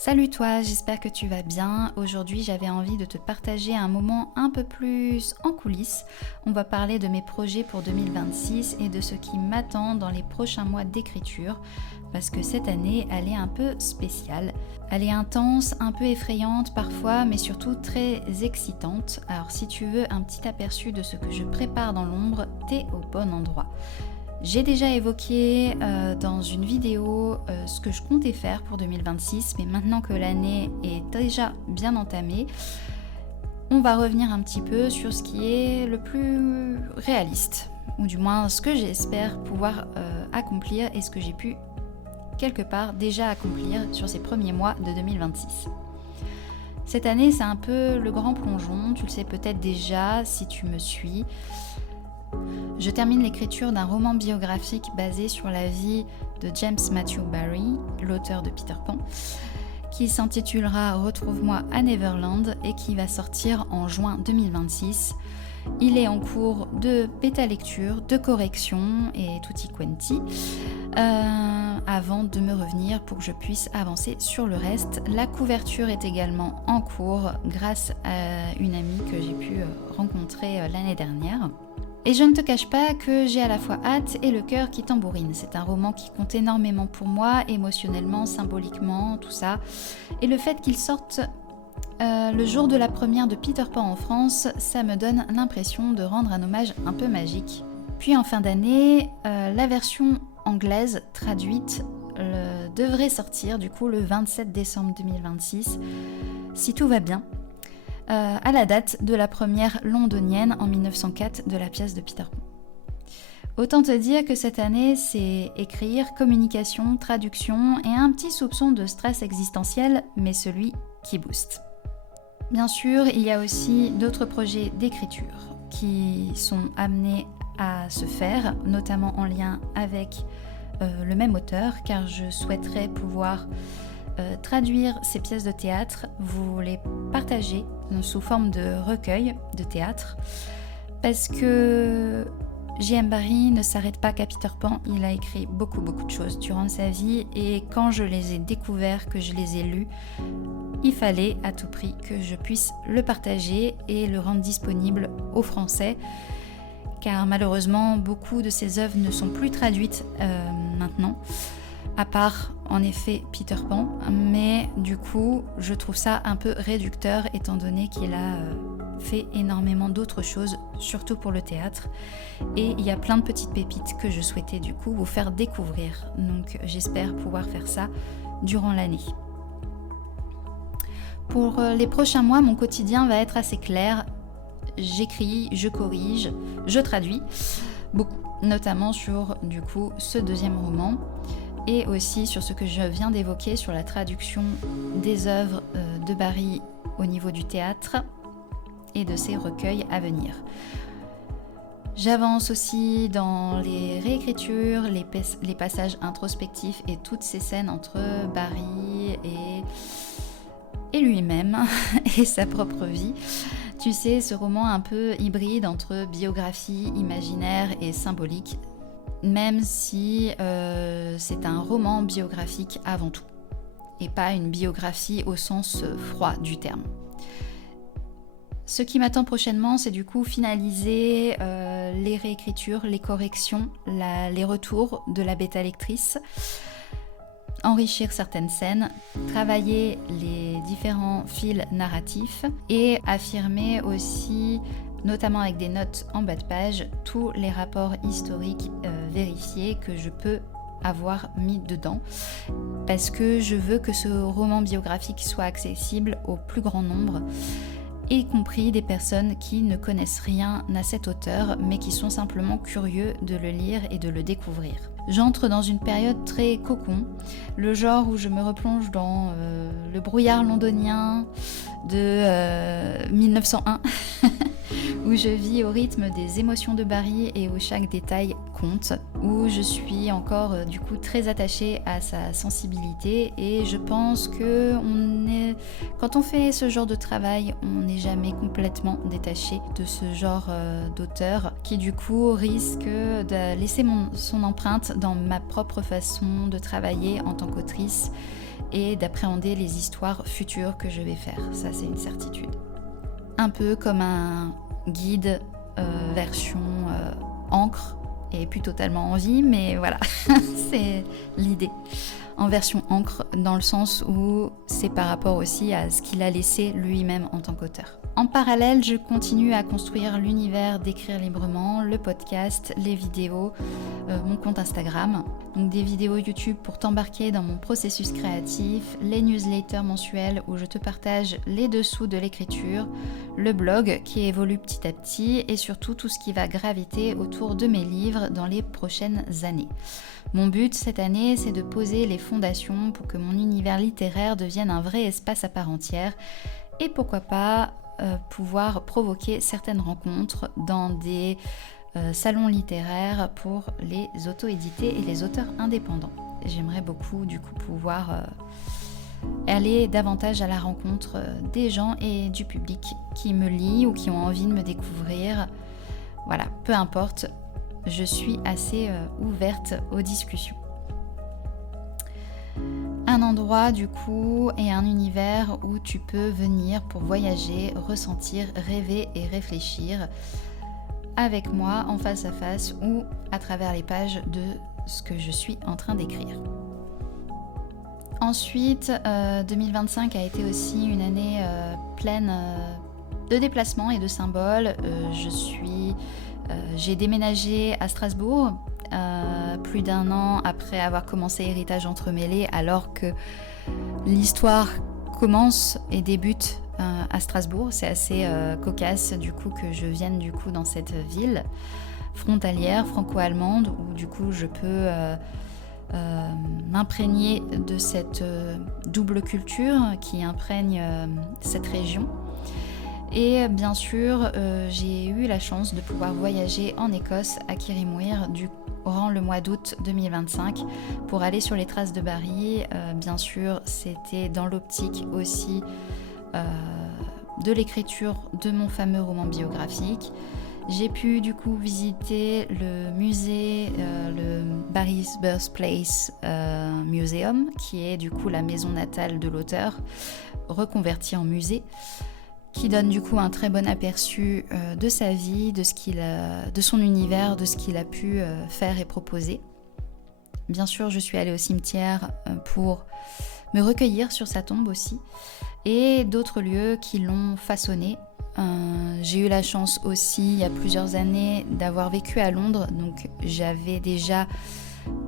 Salut toi, j'espère que tu vas bien. Aujourd'hui, j'avais envie de te partager un moment un peu plus en coulisses. On va parler de mes projets pour 2026 et de ce qui m'attend dans les prochains mois d'écriture. Parce que cette année, elle est un peu spéciale. Elle est intense, un peu effrayante parfois, mais surtout très excitante. Alors si tu veux un petit aperçu de ce que je prépare dans l'ombre, t'es au bon endroit. J'ai déjà évoqué dans une vidéo ce que je comptais faire pour 2026, mais maintenant que l'année est déjà bien entamée, on va revenir un petit peu sur ce qui est le plus réaliste, ou du moins ce que j'espère pouvoir accomplir et ce que j'ai pu quelque part déjà accomplir sur ces premiers mois de 2026. Cette année, c'est un peu le grand plongeon, tu le sais peut-être déjà si tu me suis. Je termine l'écriture d'un roman biographique basé sur la vie de James Matthew Barrie, l'auteur de Peter Pan, qui s'intitulera Retrouve-moi à Neverland et qui va sortir en juin 2026. Il est en cours de bêta-lecture, de correction et tutti quanti, avant de me revenir pour que je puisse avancer sur le reste. La couverture est également en cours grâce à une amie que j'ai pu rencontrer l'année dernière. Et je ne te cache pas que j'ai à la fois hâte et le cœur qui tambourine. C'est un roman qui compte énormément pour moi, émotionnellement, symboliquement, tout ça. Et le fait qu'il sorte le jour de la première de Peter Pan en France, ça me donne l'impression de rendre un hommage un peu magique. Puis en fin d'année, la version anglaise traduite devrait sortir du coup le 27 décembre 2026, si tout va bien. À la date de la première londonienne en 1904 de la pièce de Peter Pan. Autant te dire que cette année, c'est écrire, communication, traduction et un petit soupçon de stress existentiel, mais celui qui booste. Bien sûr, il y a aussi d'autres projets d'écriture qui sont amenés à se faire, notamment en lien avec le même auteur, car je souhaiterais pouvoir traduire ces pièces de théâtre, vous les partager sous forme de recueil de théâtre, parce que J.M. Barrie ne s'arrête pas qu'à Peter Pan, il a écrit beaucoup de choses durant sa vie, et quand je les ai découverts, que je les ai lus, il fallait à tout prix que je puisse le partager et le rendre disponible aux Français, car malheureusement beaucoup de ses œuvres ne sont plus traduites maintenant, à part en effet Peter Pan, mais du coup je trouve ça un peu réducteur étant donné qu'il a fait énormément d'autres choses, surtout pour le théâtre, et il y a plein de petites pépites que je souhaitais du coup vous faire découvrir, donc j'espère pouvoir faire ça durant l'année. Pour les prochains mois, mon quotidien va être assez clair. J'écris, je corrige, je traduis beaucoup, notamment sur du coup ce deuxième roman, et aussi sur ce que je viens d'évoquer sur la traduction des œuvres de Barrie au niveau du théâtre et de ses recueils à venir. J'avance aussi dans les réécritures, les passages introspectifs et toutes ces scènes entre Barrie et lui-même et sa propre vie. Tu sais, ce roman un peu hybride entre biographie, imaginaire et symbolique, même si c'est un roman biographique avant tout, et pas une biographie au sens froid du terme. Ce qui m'attend prochainement, c'est du coup finaliser les réécritures, les corrections, les retours de la bêta lectrice, enrichir certaines scènes, travailler les différents fils narratifs et affirmer aussi, notamment avec des notes en bas de page, tous les rapports historiques vérifiés que je peux avoir mis dedans, parce que je veux que ce roman biographique soit accessible au plus grand nombre, y compris des personnes qui ne connaissent rien à cet auteur, mais qui sont simplement curieux de le lire et de le découvrir. J'entre dans une période très cocon, le genre où je me replonge dans le brouillard londonien de 1901, où je vis au rythme des émotions de Barrie et où chaque détail compte, où je suis encore du coup très attachée à sa sensibilité, et je pense que quand on fait ce genre de travail, on n'est jamais complètement détaché de ce genre d'auteur qui du coup risque de laisser son empreinte dans ma propre façon de travailler en tant qu'autrice et d'appréhender les histoires futures que je vais faire. Ça, c'est une certitude. Un peu comme un guide version encre, et plus totalement en vie, mais voilà, c'est l'idée. En version encre, dans le sens où c'est par rapport aussi à ce qu'il a laissé lui-même en tant qu'auteur. En parallèle, je continue à construire l'univers d'Écrire Librement, le podcast, les vidéos, mon compte Instagram. Donc des vidéos YouTube pour t'embarquer dans mon processus créatif, les newsletters mensuels où je te partage les dessous de l'écriture, le blog qui évolue petit à petit et surtout tout ce qui va graviter autour de mes livres dans les prochaines années. Mon but cette année, c'est de poser les fondations pour que mon univers littéraire devienne un vrai espace à part entière et pourquoi pas pouvoir provoquer certaines rencontres dans des salons littéraires pour les auto-édités et les auteurs indépendants. J'aimerais beaucoup du coup pouvoir aller davantage à la rencontre des gens et du public qui me lit ou qui ont envie de me découvrir. Voilà, peu importe, je suis assez ouverte aux discussions. Un endroit du coup et un univers où tu peux venir pour voyager, ressentir, rêver et réfléchir avec moi en face à face ou à travers les pages de ce que je suis en train d'écrire. Ensuite, 2025 a été aussi une année pleine de déplacements et de symboles. J'ai déménagé à Strasbourg plus d'1 an après avoir commencé Héritage Entremêlé, alors que l'histoire commence et débute à Strasbourg. C'est assez cocasse du coup que je vienne du coup dans cette ville frontalière franco-allemande où du coup je peux m'imprégner de cette double culture qui imprègne cette région. Et bien sûr, j'ai eu la chance de pouvoir voyager en Écosse à Kirriemuir durant le mois d'août 2025 pour aller sur les traces de Barry. Bien sûr, c'était dans l'optique aussi de l'écriture de mon fameux roman biographique. J'ai pu du coup visiter le musée, le Barry's Birthplace Museum, qui est du coup la maison natale de l'auteur, reconvertie en musée, qui donne du coup un très bon aperçu de sa vie, de son univers, de ce qu'il a pu faire et proposer. Bien sûr, je suis allée au cimetière pour me recueillir sur sa tombe aussi, et d'autres lieux qui l'ont façonné. J'ai eu la chance aussi, il y a plusieurs années, d'avoir vécu à Londres, donc j'avais déjà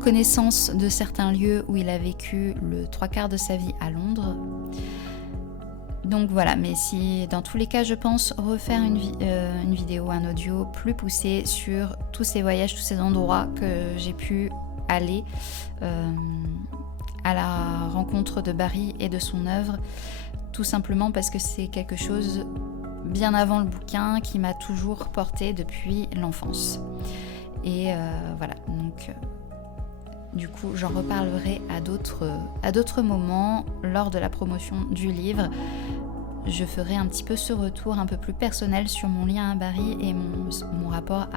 connaissance de certains lieux où il a vécu le 3/4 de sa vie à Londres. Donc voilà, mais si dans tous les cas je pense refaire une vidéo, un audio plus poussé sur tous ces voyages, tous ces endroits que j'ai pu aller à la rencontre de Barry et de son œuvre, tout simplement parce que c'est quelque chose bien avant le bouquin qui m'a toujours portée depuis l'enfance. Et voilà, donc du coup j'en reparlerai à d'autres moments lors de la promotion du livre. Je ferai un petit peu ce retour un peu plus personnel sur mon lien à Barry et mon rapport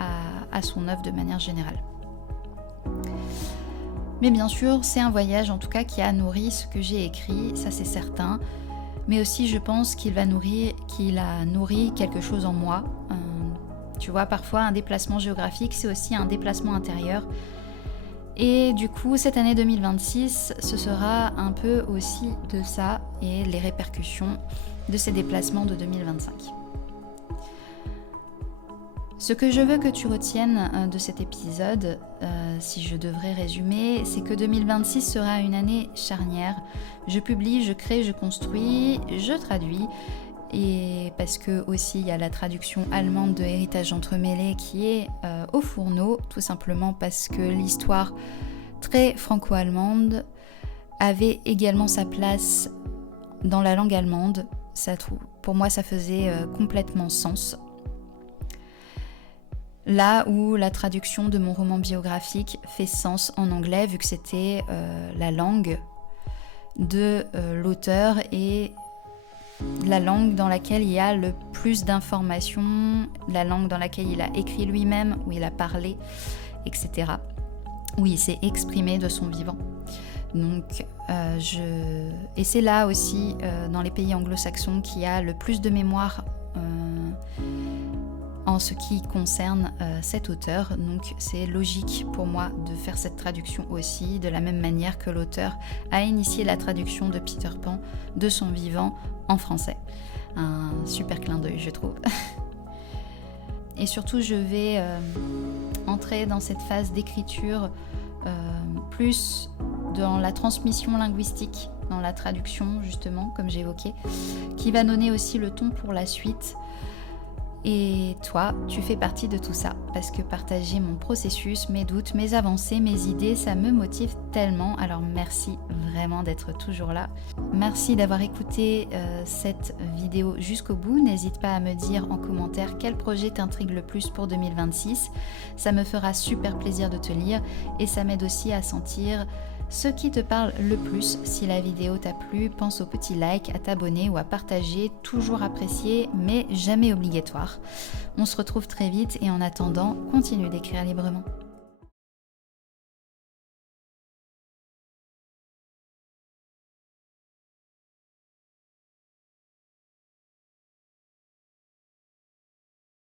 à son œuvre de manière générale. Mais bien sûr, c'est un voyage en tout cas qui a nourri ce que j'ai écrit, ça c'est certain. Mais aussi je pense qu'il a nourri quelque chose en moi. Tu vois, parfois un déplacement géographique, c'est aussi un déplacement intérieur. Et du coup, cette année 2026, ce sera un peu aussi de ça et les répercussions de ces déplacements de 2025. Ce que je veux que tu retiennes de cet épisode, si je devrais résumer, c'est que 2026 sera une année charnière. Je publie, je crée, je construis, je traduis. Et parce que aussi il y a la traduction allemande de Héritage Entremêlé qui est au fourneau, tout simplement parce que l'histoire très franco-allemande avait également sa place dans la langue allemande. Pour moi, ça faisait complètement sens. Là où la traduction de mon roman biographique fait sens en anglais, vu que c'était la langue de l'auteur et la langue dans laquelle il y a le plus d'informations, la langue dans laquelle il a écrit lui-même, où il a parlé, etc. Où il s'est exprimé de son vivant. Donc, et c'est là aussi, dans les pays anglo-saxons, qu'il y a le plus de mémoire en ce qui concerne cet auteur. Donc c'est logique pour moi de faire cette traduction aussi, de la même manière que l'auteur a initié la traduction de Peter Pan de son vivant en français. Un super clin d'œil, je trouve. Et surtout, je vais entrer dans cette phase d'écriture plus dans la transmission linguistique, dans la traduction justement, comme j'évoquais, qui va donner aussi le ton pour la suite. Et toi, tu fais partie de tout ça, parce que partager mon processus, mes doutes, mes avancées, mes idées, ça me motive tellement. Alors merci vraiment d'être toujours là. Merci d'avoir écouté cette vidéo jusqu'au bout. N'hésite pas à me dire en commentaire quel projet t'intrigue le plus pour 2026. Ça me fera super plaisir de te lire et ça m'aide aussi à sentir ce qui te parle le plus. Si la vidéo t'a plu, pense au petit like, à t'abonner ou à partager, toujours apprécié mais jamais obligatoire. On se retrouve très vite et en attendant, continue d'écrire librement.